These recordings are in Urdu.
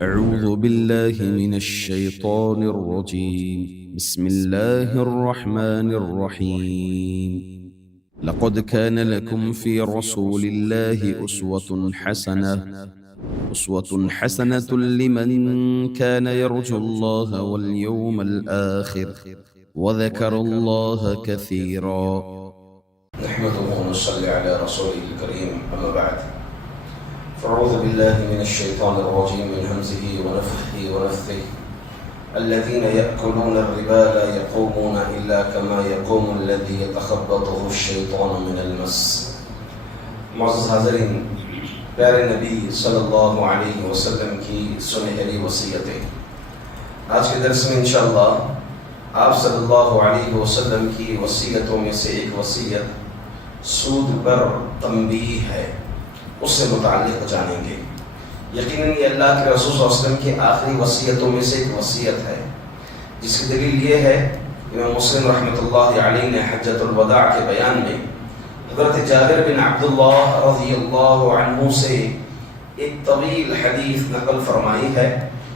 أعوذ بالله من الشيطان الرجيم. بسم الله الرحمن الرحيم. لقد كان لكم في رسول الله أسوة حسنة لمن كان يرجو الله واليوم الآخر وذكر الله كثيرا. نحمده ونصلي على رسوله الكريم، أما بعد، فأعوذ بالله من الشيطان الرجيم من همزه ونفخه ونفثه. الذين يأكلون الربا لا يقومون إلا كما يقوم الذي يتخبطه الشيطان من المس. معزز حاضرین، پیارے نبی صلی اللہ علیہ وسلم کی سنہری وصیتیں آج کے درس میں انشاءاللہ آپ صلی اللہ علیہ وسلم کی وصیتوں میں سے ایک وصیت سود پر تنبیہ ہے، اس سے متعلق جانیں گے۔ یقیناً یہ اللہ کے رسول صلی اللہ علیہ وسلم کی آخری وصیتوں میں سے ایک وصیت ہے، جس کی دلیل یہ ہے امام مسلم رحمۃ اللہ علیہ نے حجۃ الوداع کے بیان میں حضرت جابر بن عبداللہ رضی اللہ عنہ سے ایک طویل حدیث نقل فرمائی ہے،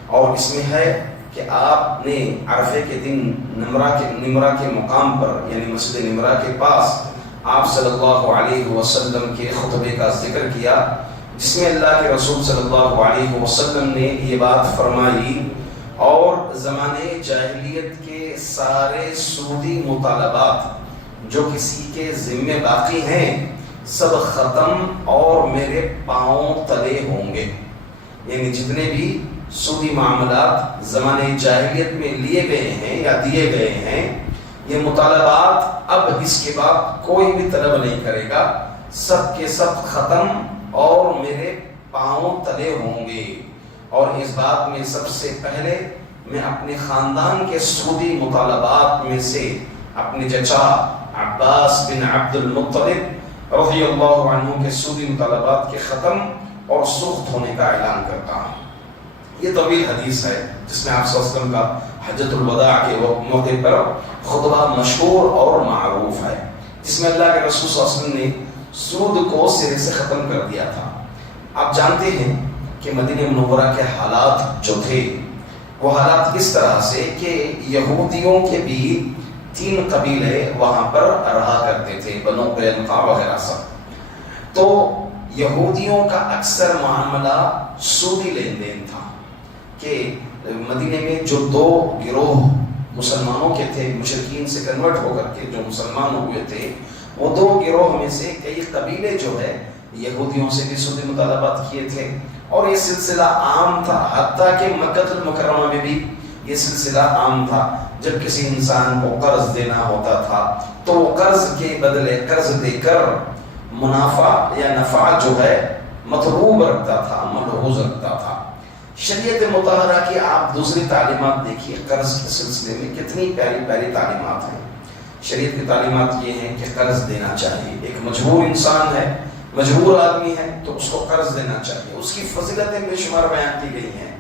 اور اس میں ہے کہ آپ نے عرفے کے دن نمرہ کے مقام پر، یعنی مسجد نمرہ کے پاس آپ صلی اللہ علیہ وسلم کے خطبے کا ذکر کیا، جس میں اللہ کے رسول صلی اللہ علیہ وسلم نے یہ بات فرمائی اور زمانے جاہلیت کے سارے سودی مطالبات جو کسی کے ذمے باقی ہیں سب ختم اور میرے پاؤں تلے ہوں گے۔ یعنی جتنے بھی سودی معاملات زمانے جاہلیت میں لیے گئے ہیں یا دیے گئے ہیں، یہ مطالبات اب اس کے بعد کوئی بھی طلب نہیں کرے گا، سب کے سب ختم اور میرے پاؤں تلے ہوں گے۔ اور اس بات میں سب سے پہلے میں اپنے خاندان کے سودی مطالبات میں سے اپنے چچا عباس بن عبد المطلب رضی اللہ عنہ کے سودی مطالبات کے ختم اور سخت ہونے کا اعلان کرتا ہوں۔ یہ طویل حدیث ہے جس میں آپ صلی اللہ علیہ وسلم کا حجۃ الوداع کے موقع پر خطبہ مشہور اور معروف ہے، جس میں اللہ کے رسول صلی اللہ علیہ وسلم نے سود کو سرے سے ختم کر دیا تھا۔ آپ جانتے ہیں کہ مدینہ منورہ کے حالات جو تھے وہ حالات اس طرح سے کہ یہودیوں کے بھی 3 قبیلے وہاں پر رہا کرتے تھے، بنو قینقاع وغیرہ سب۔ تو یہودیوں کا اکثر معاملہ سودی لین دین تھا کہ مدینے میں جو 2 گروہ مسلمانوں کے تھے، مشرکین سے کنورٹ ہو کر کے جو مسلمان ہوئے تھے، وہ 2 گروہ میں سے کئی قبیلے جو ہے یہودیوں سے بھی سودی مطالبات کیے تھے، اور یہ سلسلہ عام تھا، حتیٰ کہ مکہ المکرمہ میں بھی یہ سلسلہ عام تھا۔ جب کسی انسان کو قرض دینا ہوتا تھا تو وہ قرض کے بدلے قرض دے کر منافع یا نفع جو ہے مطلوب رکھتا تھا، ملحوظ رکھتا تھا۔ شریعت مطہرہ کی آپ دوسری تعلیمات دیکھیے، قرض کے سلسلے میں کتنی پیاری پیاری تعلیمات ہیں۔ شریعت کی تعلیمات یہ ہیں کہ قرض دینا چاہیے، ایک مجبور انسان ہے، مجبور آدمی ہے تو اس کو قرض دینا چاہیے، اس کی فضیلتیں بے شمار بیان کی گئی ہیں۔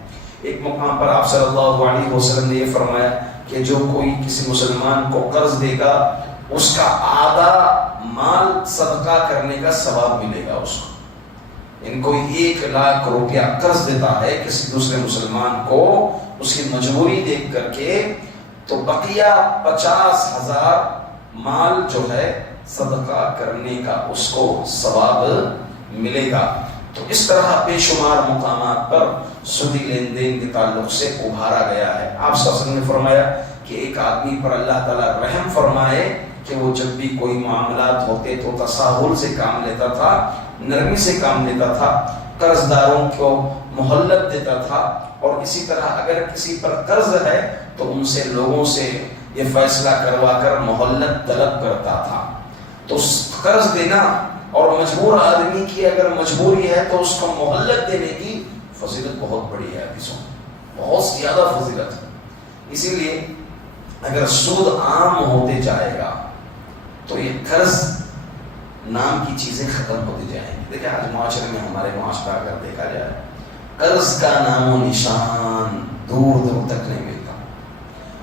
ایک مقام پر آپ صلی اللہ علیہ وسلم نے یہ فرمایا کہ جو کوئی کسی مسلمان کو قرض دے گا اس کا آدھا مال صدقہ کرنے کا ثواب ملے گا اس کو۔ ان کوئی 1 لاکھ روپیہ قرض دیتا ہے کسی دوسرے مسلمان کو، اس کی مجبوری دیکھ کر کے، تو بقیہ 50,000 مال جو ہے صدقہ کرنے کا اس کو ثواب ملے گا۔ تو اس طرح بے شمار مقامات پر سودی لین دین کے تعلق سے ابھارا گیا ہے۔ آپ صلی اللہ علیہ وسلم نے فرمایا کہ ایک آدمی پر اللہ تعالیٰ رحم فرمائے کہ وہ جب بھی کوئی معاملات ہوتے تو تساہل سے کام لیتا تھا، نرمی سے کام لیتا تھا، قرض داروں کو مہلت دیتا تھا، اور اسی طرح اگر کسی پر قرض ہے تو ان سے لوگوں سے یہ فیصلہ کروا کر مہلت طلب کرتا تھا۔ تو قرض دینا اور مجبور آدمی کی اگر مجبوری ہے تو اس کو مہلت دینے کی فضیلت بہت بڑی ہے، حدیثوں بہت زیادہ فضیلت ہے۔ اسی لیے اگر سود عام ہوتے جائے گا تو یہ قرض نام کی چیزیں ختم ہوتی جائیں گی۔ دیکھیں آج معاشرے میں، ہمارے معاشرہ اگر دیکھا جائے، قرض کا نام و نشان دور دور تک نہیں ملتا۔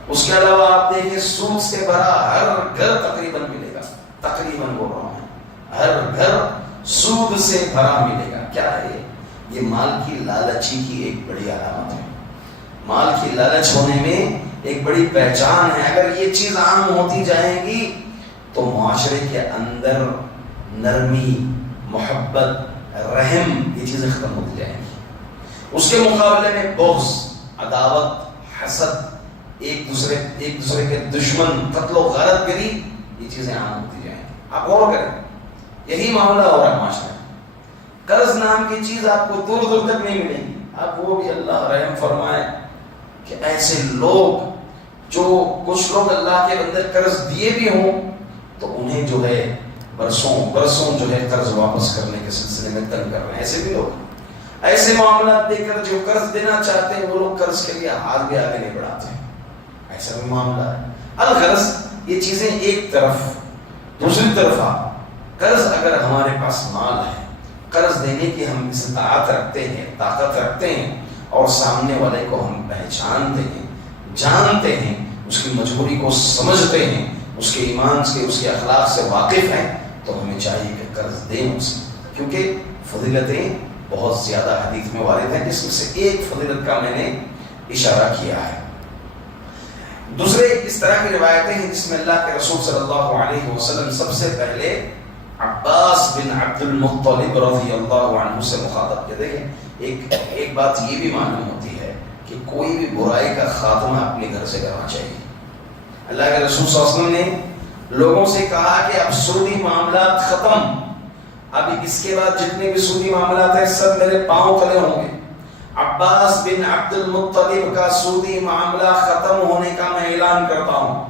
اس کے علاوہ آپ دیکھیں سود سے بھرا ہر گھر تقریباً ملے گا، تقریباً بول رہا ہوں، ہر گھر سود سے بھرا ملے گا۔ کیا ہے یہ مال کی لالچی کی ایک بڑی علامت ہے. مال کی لالچ ہونے میں ایک بڑی پہچان ہے. اگر یہ چیز عام ہوتی جائے گی تو معاشرے کے اندر نرمی، محبت، رحم، یہ چیزیں ختم ہوتی جائیں گی. اس کے مقابلے میں بغض، عداوت، حسد، ایک دوسرے کے دشمن، قتل و غارت گری، یہ چیزیں عام ہوتی جائیں گی. آپ غور کریں، یہی معاملہ ہو رہا ہے معاشرے میں. قرض نام کی چیز آپ کو دور دور تک نہیں ملے گی. اب وہ بھی اللہ رحم فرمائے کہ ایسے لوگ جو کچھ لوگ اللہ کے بندے قرض دیے بھی ہوں تو انہیں جو ہے برسوں جو ہے قرض واپس کرنے کے سلسلے میں تنگ کر رہے ہیں. ایسے بھی لوگ، ایسے معاملات دے کر جو قرض دینا چاہتے ہیں وہ لوگ قرض کے لیے ہاتھ بھی آگے نہیں بڑھاتے ہیں. ایسا بھی معاملہ ہے. الغرض یہ چیزیں ایک طرف. دوسری طرف قرض اگر ہمارے پاس مال ہے، قرض دینے کی ہم استطاعت رکھتے ہیں، طاقت رکھتے ہیں، اور سامنے والے کو ہم پہچانتے ہیں، جانتے ہیں، اس کی مجبوری کو سمجھتے ہیں، اس کے ایمان سے، اس کے اخلاق سے واقف ہیں، تو ہمیں چاہیے کہ قرض دیں اسے. کیونکہ فضیلتیں بہت زیادہ حدیث میں وارد ہیں، جس میں سے ایک فضیلت کا میں نے اشارہ کیا ہے. دوسرے اس طرح کی روایتیں ہیں جس میں اللہ کے رسول صلی اللہ علیہ وسلم سب سے پہلے عباس بن عبد المطلب رضی اللہ عنہ سے مخاطب کیا. دیکھیں ایک بات یہ بھی معلوم ہوتی ہے کہ کوئی بھی برائی کا خاتمہ اپنے گھر سے کرنا چاہیے. اللہ کے رسول صلی اللہ علیہ وسلم نے لوگوں سے کہا کہ اب سودی معاملات ختم، اب اس کے بعد جتنے بھی سودی معاملات ہیں سب میرے پاؤں تلے ہوں گے. عباس بن عبد المطلب کا سودی معاملہ ختم ہونے کا میں اعلان کرتا ہوں.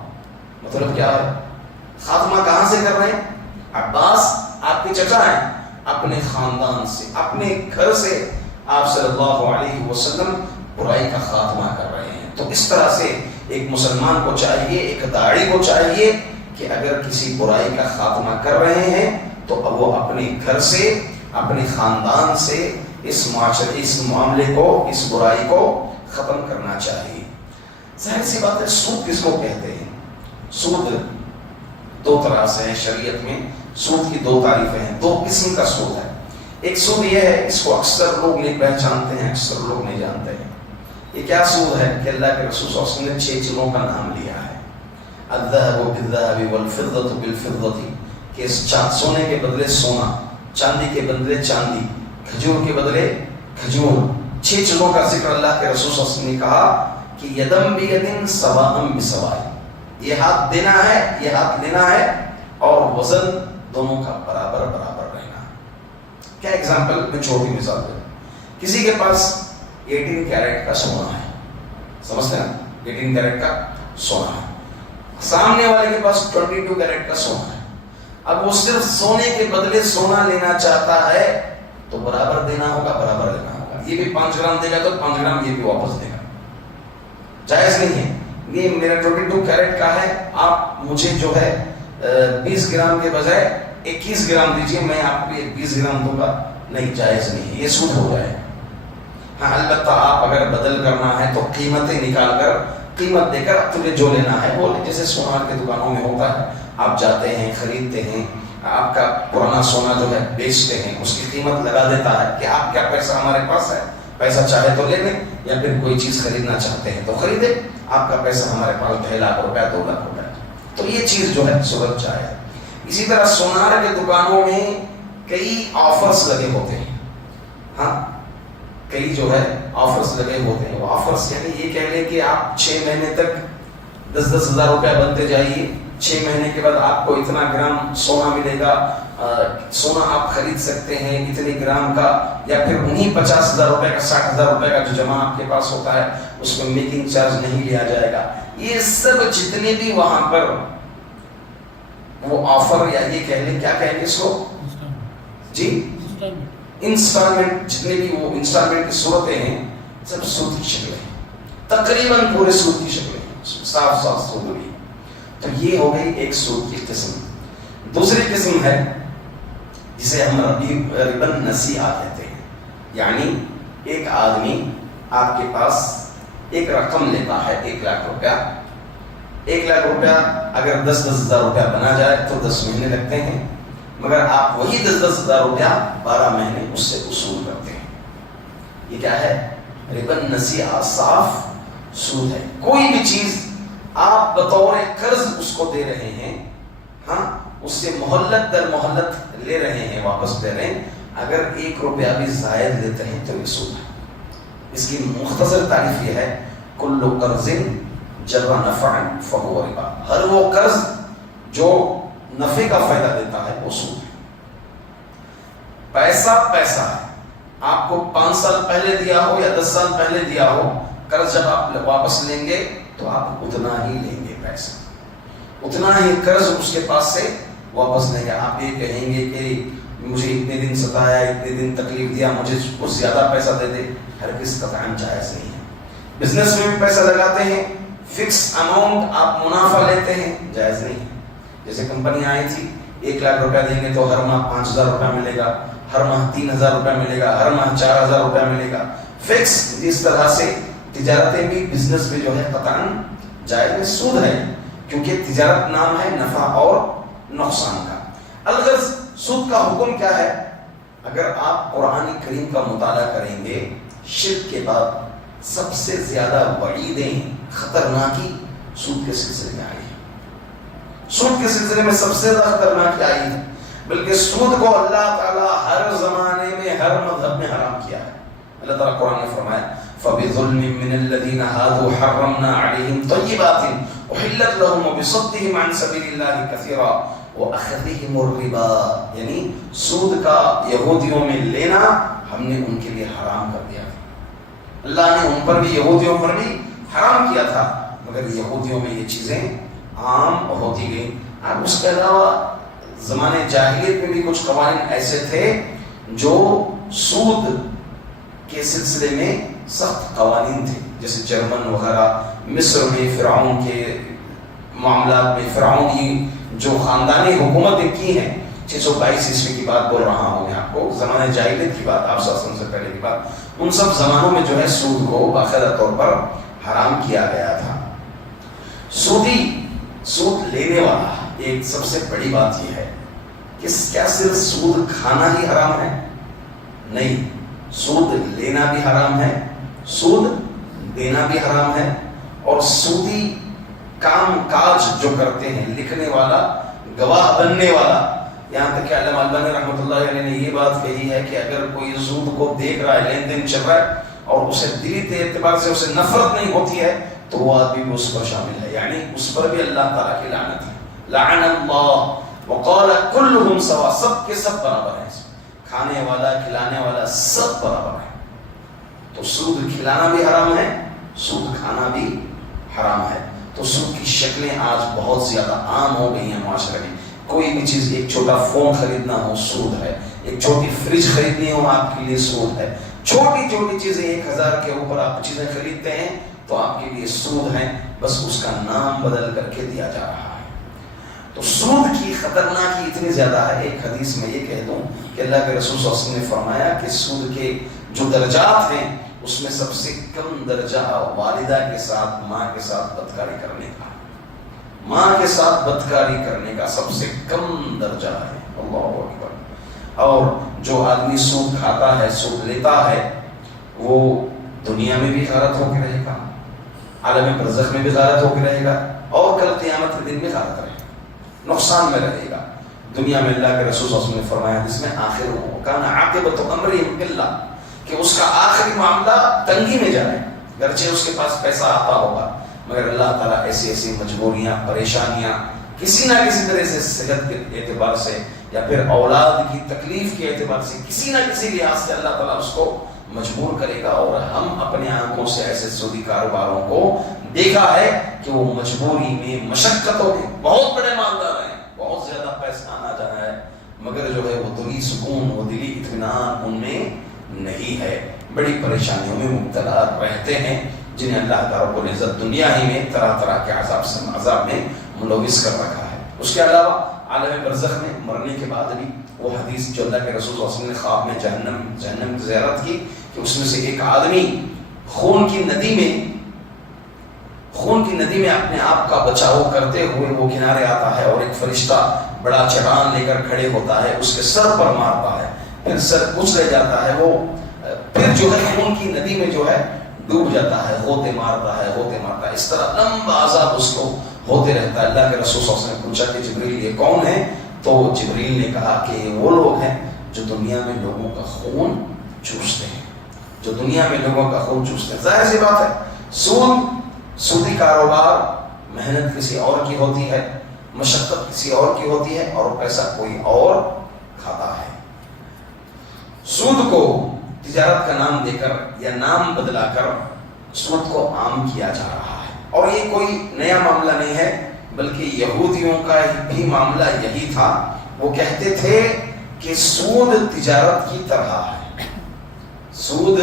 مطلب کیا ہے؟ خاتمہ کہاں سے کر رہے ہیں؟ عباس آپ کے چچا ہیں، اپنے خاندان سے، اپنے گھر سے آپ صلی اللہ علیہ وسلم برائی کا خاتمہ کر رہے ہیں. تو اس طرح سے ایک مسلمان کو چاہیے، ایک داعی کو چاہیے کہ اگر کسی برائی کا خاتمہ کر رہے ہیں تو اب وہ اپنے گھر سے، اپنے خاندان سے اس معاملے کو، اس برائی کو ختم کرنا چاہیے. ظاہر سی بات ہے، سود کس کو کہتے ہیں؟ سود دو طرح سے ہے شریعت میں. سود کی دو تعریفیں ہیں. دو قسم کا سود ہے. ایک سود یہ ہے، اس کو اکثر لوگ نہیں پہچانتے ہیں، اکثر لوگ نہیں جانتے ہیں. یہ کیا سود ہے کہ اللہ کے رسول صلی اللہ علیہ وسلم نے 6 چیزوں کا نام لیا ہے. الذهب بالذهب والفضة بالفضة، کہ سونے کے بدلے سونا، چاندی کے بدلے چاندی، کھجور کے بدلے کھجور. 6 چیزوں کا ذکر اللہ کے رسول صلی اللہ علیہ وسلم نے کہا کہ یدم بیدن سواء بسواء، یہ ہاتھ دینا ہے، یہ ہاتھ لینا ہے، اور وزن دونوں کا برابر برابر رہنا. کیا ایگزامپل میں چھوٹی مثال دوں. کسی کے پاس 18 کیرٹ کا سونا ہے، سمجھتے ہیں 18 کیرٹ کا سونا ہے. سامنے والے کے پاس 22 کیرٹ کا سونا ہے. اب وہ صرف سونے کے بدلے سونا لینا چاہتا ہے تو برابر دینا ہوگا، برابر لینا ہوگا. یہ بھی 5 گرام دے گا تو 5 گرام یہ بھی واپس دے گا. جائز نہیں ہے. یہ میرا 22 کیرٹ کا ہے، آپ مجھے جو ہے 20 گرام کے بجائے 21 گرام دیجئے، میں آپ کو 20 گرام دوں گا. نہیں، جائز نہیں ہے، یہ سود ہو جائے. ہاں البتہ آپ اگر بدل کرنا ہے تو قیمتیں نکال کر، قیمت دے کر تجھے جو لینا ہے وہ، جیسے سونار کے دکانوں میں ہوتا ہے، آپ جاتے ہیں، خریدتے ہیں، آپ کا پرانا سونا جو ہے بیچتے ہیں، اس کی قیمت لگا دیتا ہے کہ آپ کیا پیسہ ہمارے پاس ہے، پیسہ چاہے تو لے لیں، یا پھر کوئی چیز خریدنا چاہتے ہیں تو خریدیں، آپ کا پیسہ ہمارے پاس 2.5 لاکھ روپیہ 2 لاکھ روپیہ. تو یہ چیز جو ہے صورت جائے. اسی طرح سونار کے دکانوں میں کئی آفرز لگے ہوتے ہیں. ہاں کئی جو ہے آفرز لگے ہوتے ہیں. وہ آفرز یعنی یہ کہہ لیں کہ آپ 6 مہینے تک 10-10 ہزار روپیہ بنتے جائیے، 6 مہینے کے بعد آپ کو اتنا گرام سونا ملے گا، سونا آپ خرید سکتے ہیں اتنے گرام کا، یا پھر انہیں 50,000 روپے کا، 60,000 روپے کا جو جمع آپ کے پاس ہوتا ہے اس میں میکنگ چارج نہیں لیا جائے گا. یہ سب جتنے بھی وہاں پر وہ آفر، یا یہ کہہ لیں کیا کہیں گے اس کو جی، انسٹالمنٹ، جتنے بھی وہ انسٹالمنٹ کی صورتیں ہیں سب سود کی شکلیں ہیں، تقریباً پورے سود کی شکلیں ہیں، صاف صاف سود ہوئی. تو یہ ہو گئی ایک سود کی قسم. دوسری قسم ہے جسے ہم ربن نصیحہ کہتے ہیں. یعنی ایک آدمی آپ کے پاس ایک رقم لیتا ہے 1 لاکھ روپیہ. 1 لاکھ روپیہ اگر 10-10 ہزار روپیہ بنا جائے تو 10 مہینے لگتے ہیں، مگر آپ وہی 10-10 ہزار روپیہ 12 مہینے اس سے وصول کرتے ہیں. یہ کیا ہے؟ ربا نسیعہ، صاف سود ہے۔ کوئی بھی چیز آپ بطور قرض اس کو دے رہے ہیں، ہاں اس سے مہلت در مہلت لے رہے ہیں، واپس لے رہے ہیں، اگر 1 روپیہ بھی زائد لیتے ہیں تو یہ سود ہے۔ اس کی مختصر تعریف یہ ہے، کل قرض جر نفع فهو ربا، ہر وہ قرض جو نفع کا فائدہ دیتا ہے وہ سود ہے۔ پیسہ پیسہ ہے، آپ کو 5 سال پہلے دیا ہو یا 10 سال پہلے دیا ہو، قرض جب آپ واپس لیں گے تو آپ اتنا ہی لیں گے، پیسہ اتنا ہی قرض اس کے پاس سے واپس لیں گے۔ آپ یہ کہیں گے کہ مجھے اتنے دن ستایا، اتنے دن تکلیف دیا، مجھے کچھ زیادہ پیسہ دے دے، ہرگز قطعاً جائز نہیں ہے۔ بزنس میں بھی پیسہ لگاتے ہیں، فکس اماؤنٹ آپ منافع لیتے ہیں، جائز نہیں ہے۔ جیسے کمپنی آئی تھی 1 لاکھ روپیہ دیں گے تو ہر ماہ 5,000 روپیہ ملے گا، ہر ماہ 3,000 روپیہ ملے گا، ہر ماہ 4,000 روپیہ ملے گا، فکس۔ اس طرح سے تجارتیں بھی، بزنس بھی جو ہے قطعاً جائز میں سود ہے، کیونکہ تجارت نام ہے نفع اور نقصان کا۔ الغرض سود کا حکم کیا ہے؟ اگر آپ قرآن کریم کا مطالعہ کریں گے، شرک کے بعد سب سے زیادہ وعیدیں خطرناکی سود کے سلسلے میں آئی ہے۔ سود کے سلسلے میں سب سے زیادہ خطرناک آئی ہے، بلکہ سود کو اللہ تعالیٰ ہر زمانے میں ہر مذہب میں حرام کیا ہے۔ اللہ تعالیٰ قرآن نے فرمایا فَبِظُلْمٍ مِّنَ الَّذِينَ هَادُوا حَرَّمْنَا عَلَيْهِمْ طَيِّبَاتٍ أُحِلَّتْ لَهُمْ وَبِصَدِّهِمْ عَنْ سَبِيلِ اللَّهِ كَثِيرًا وَأَخْذِهِمُ الرِّبَا، یعنی سود کا یہودیوں میں لینا ہم نے ان کے لیے حرام کر دیا تھا۔ اللہ نے ان پر بھی، یہودیوں پر بھی حرام کیا تھا، مگر یہودیوں میں یہ چیزیں عام ہوتی گئیں۔ اب اس کے علاوہ زمانے جاہلیت میں بھی کچھ قوانین ایسے تھے جو سود کے سلسلے میں سخت قوانین تھے، جیسے جرمن وغیرہ، مصر میں فرعون کے معاملات میں، فرعونی جو خاندانی حکومتیں کی ہیں، 622 عیسوی کی بات بول رہا ہوں میں آپ کو، زمانے جاہلیت کی بات، آپ صلی اللہ علیہ وسلم سے پہلے کی بات، ان سب زمانوں میں جو ہے سود کو باقاعدہ طور پر حرام کیا گیا تھا۔ سود لینے والا، ایک سب سے بڑی بات یہ ہے کہ کیا صرف سود کھانا ہی حرام ہے؟ نہیں، سود لینا بھی حرام ہے، سود دینا بھی حرام ہے، اور سودی کام کاج جو کرتے ہیں، لکھنے والا، گواہ بننے والا، یہاں تک کہ علامہ البانی رحمۃ اللہ علیہ نے یہ بات کہی ہے کہ اگر کوئی سود کو دیکھ رہا ہے، لین دین چل رہا ہے، اور اسے دلی اعتبار سے اسے نفرت نہیں ہوتی ہے، تو وہ آدمی بھی اس پر شامل ہے، یعنی اس پر بھی اللہ تعالیٰ کی لعنت ہے۔ لعن اللہ وقال کلہم سوا، سب کے سب برابر ہیں، کھانے والا، کھلانے والا، سب برابر ہے۔ تو سود کھلانا بھی حرام ہے، سود کھانا بھی حرام ہے۔ تو سود کی شکلیں آج بہت زیادہ عام ہو گئی ہیں معاشرے میں۔ کوئی بھی چیز، ایک چھوٹا فون خریدنا ہو سود ہے، ایک چھوٹی فریج خریدنی ہو آپ کے لیے سود ہے، چھوٹی چھوٹی چیزیں 1,000 کے اوپر آپ چیزیں خریدتے ہیں تو آپ کے لیے سود ہیں، بس اس کا نام بدل کر کے دیا جا رہا ہے۔ تو سود کی خطرناکی اتنی زیادہ ہے، ایک حدیث میں یہ کہہ دوں کہ اللہ کے رسول صلی اللہ علیہ وسلم نے فرمایا کہ سود کے جو درجات ہیں اس میں سب سے کم درجہ والدہ کے ساتھ، ماں کے ساتھ بدکاری کرنے کا، ماں کے ساتھ بدکاری کرنے کا سب سے کم درجہ ہے۔ اللہ اکبر۔ اور جو آدمی سود کھاتا ہے، سود لیتا ہے، وہ دنیا میں بھی غارت ہو کے رہے گا، عالم برزخ میں بھی غارت ہو کے رہے گا، اور کل قیامت کے دن بھی غارت رہے گا، نقصان میں رہے گا۔ دنیا میں اللہ کے رسول صلی اللہ علیہ وسلم نے فرمایا جس میں آخر کان عاقبۃ امرہ الا، کہ اس کا آخری معاملہ تنگی میں جائے، گرچہ اس کے پاس پیسہ آتا ہوگا، مگر اللہ تعالیٰ ایسی ایسی مجبوریاں، پریشانیاں، کسی نہ کسی طرح سے، صحت کے اعتبار سے یا پھر اولاد کی تکلیف کے اعتبار سے، کسی نہ کسی لحاظ سے اللہ تعالیٰ اس کو مجبور کرے گا۔ اور ہم اپنے آنکھوں سے ایسے سودی کاروباروں کو دیکھا ہے کہ وہ مجبوری میں، مشقتوں میں، بہت بڑے مالدار ہیں، بہت زیادہ پیسہ آنا جانا ہے، مگر جو ہے وہ دلی سکون، وہ دلی اطمینان ان میں نہیں ہے، بڑی پریشانیوں میں مبتلا رہتے ہیں، جنہیں اللہ تعالیٰ رب العزت دنیا ہی میں طرح طرح کے عذاب میں ملوث کر رکھا ہے۔ اس کے علاوہ عالم برزخ میں مرنے کے بعد بھی وہ حدیث جو اللہ کے رسول صلی اللہ علیہ وسلم نے خواب میں جہنم کی زیارت کی کہ اس میں سے ایک آدمی خون کی ندی میں اپنے آپ کا بچاؤ کرتے ہوئے وہ کنارے آتا ہے، اور ایک فرشتہ بڑا چٹان لے کر کھڑے ہوتا ہے، اس کے سر پر مارتا ہے، پھر سر کچھ رہ جاتا ہے، وہ پھر جو ہے خون کی ندی میں جو ہے ڈوب جاتا ہے، ہوتے مارتا ہے ہوتے مارتا ہے، اس طرح لمبا عذاب اس کو ہوتے رہتا ہے۔ اللہ کے رسول صلی اللہ علیہ وسلم نے پوچھا کہ جبریل یہ کون ہے؟ تو جبریل نے کہا کہ یہ وہ لوگ ہیں جو دنیا میں لوگوں کا خون چوستے ہیں، جو دنیا میں لوگوں کا خون چوستے ہیں۔ ظاہر سی بات ہے، سودی کاروبار محنت کسی اور کی ہوتی ہے، مشقت کسی اور کی ہوتی ہے، اور پیسہ کوئی اور کھاتا ہے۔ سود کو تجارت کا نام دے کر یا نام بدلا کر سود کو عام کیا جا رہا ہے، اور یہ کوئی نیا معاملہ نہیں ہے، بلکہ یہودیوں کا بھی معاملہ یہی تھا۔ وہ کہتے تھے کہ سود تجارت کی طرح ہے، سود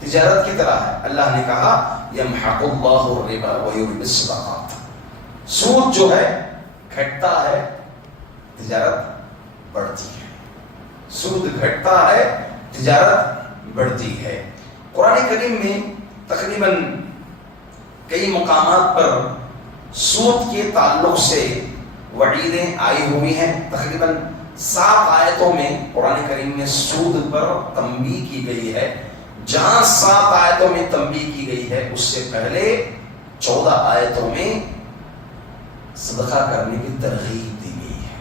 تجارت کی طرح ہے۔ اللہ نے کہا یمحق اللہ الربا ویربی الصدقات، سود جو ہے گھٹتا ہے، تجارت بڑھتی ہے، سود گھٹتا ہے، تجارت بڑھتی ہے۔ قرآن کریم میں تقریباً کئی مقامات پر سود کے تعلق سے وعیدیں آئی ہوئی ہیں۔ تقریباً 7 آیتوں میں قرآن کریم میں سود پر تنبیہ کی گئی ہے۔ جہاں 7 آیتوں میں تنبیہ کی گئی ہے، اس سے پہلے 14 آیتوں میں صدقہ کرنے کی ترغیب دی گئی ہے،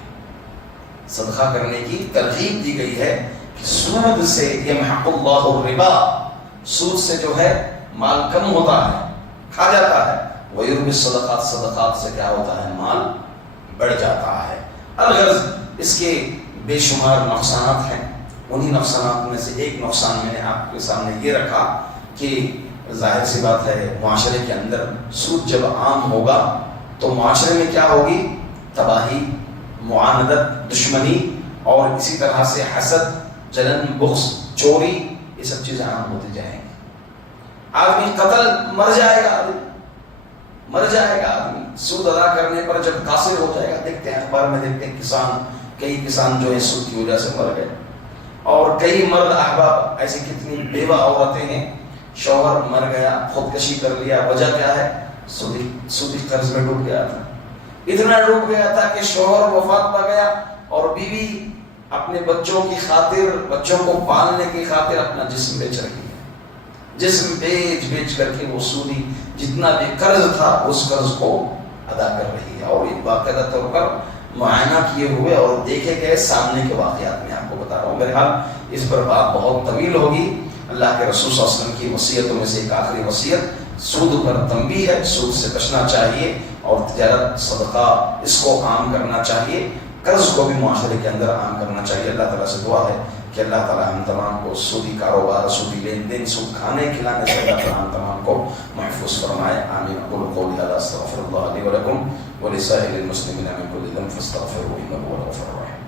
صدقہ کرنے کی ترغیب دی گئی ہے کہ سود سے یمحق اللہ الربا، سود سے جو ہے مال کم ہوتا ہے، کھا جاتا ہے، ویربی الصدقات، صدقات سے کیا ہوتا ہے، مال بڑھ جاتا ہے۔ الغرض اس کے بے شمار نقصانات ہیں، انہی نقصانات میں سے ایک نقصان میں نے آپ کے سامنے یہ رکھا کہ ظاہر سی بات ہے معاشرے کے اندر سود جب عام ہوگا تو معاشرے میں کیا ہوگی، تباہی، معاندت، دشمنی، اور اسی طرح سے حسد، جلن، بغض، چوری، یہ سب چیزیں عام ہوتی جائیں گی۔ آدمی قتل، مر جائے گا، مر جائے گا آدمی سود ادا کرنے پر جب قاصر ہو جائے گا۔ دیکھتے ہیں اخبار میں، دیکھتے ہیں کئی کسان جو ہے سود کی وجہ سے مر گئے، اور کئی مرد احباب، ایسی کتنی بیوہ عورتیں ہیں، شوہر مر گیا، خودکشی کر لیا، وجہ کیا ہے، سودی قرض میں ڈوب گیا تھا، اتنا ڈوب گیا تھا کہ شوہر وفات پا گیا، اور بیوی اپنے بچوں کی خاطر، بچوں کو پالنے کی خاطر اپنا جسم بیچ رہی ہے، جسم بیچ کر کے وہ سودی جتنا بھی قرض تھا اس قرض کو ادا کر رہی ہے۔ اور یہ باقاعدہ طور پر معائنہ کیے ہوئے اور دیکھے گئے سامنے کے واقعات میں آپ کو بتا رہا ہوں۔ بہرحال اس پر بات بہت طویل ہوگی۔ اللہ کے رسول صلی اللہ علیہ وسلم کی وصیتوں میں سے ایک آخری وصیت سود پر تنبیہ ہے، سود سے بچنا چاہیے، اور تجارت، صدقہ، اس کو عام کرنا چاہیے، قرض کو بھی معاشرے کے اندر عام کرنا چاہیے۔ اللہ تعالیٰ سے دعا ہے کہ اللہ تعالیٰ ہم تمام کو سودی کاروبار، سودی لین دین، سود کھانے کھلانے سے اللہ تعالیٰ ہم تمام کو محفوظ فرمائے۔ آمین۔ اقول قولی ھذا استغفر اللہ لی ولکم ولسائر المسلمین من کل ذنب فاستغفروہ انہ هو الغفور الرحیم۔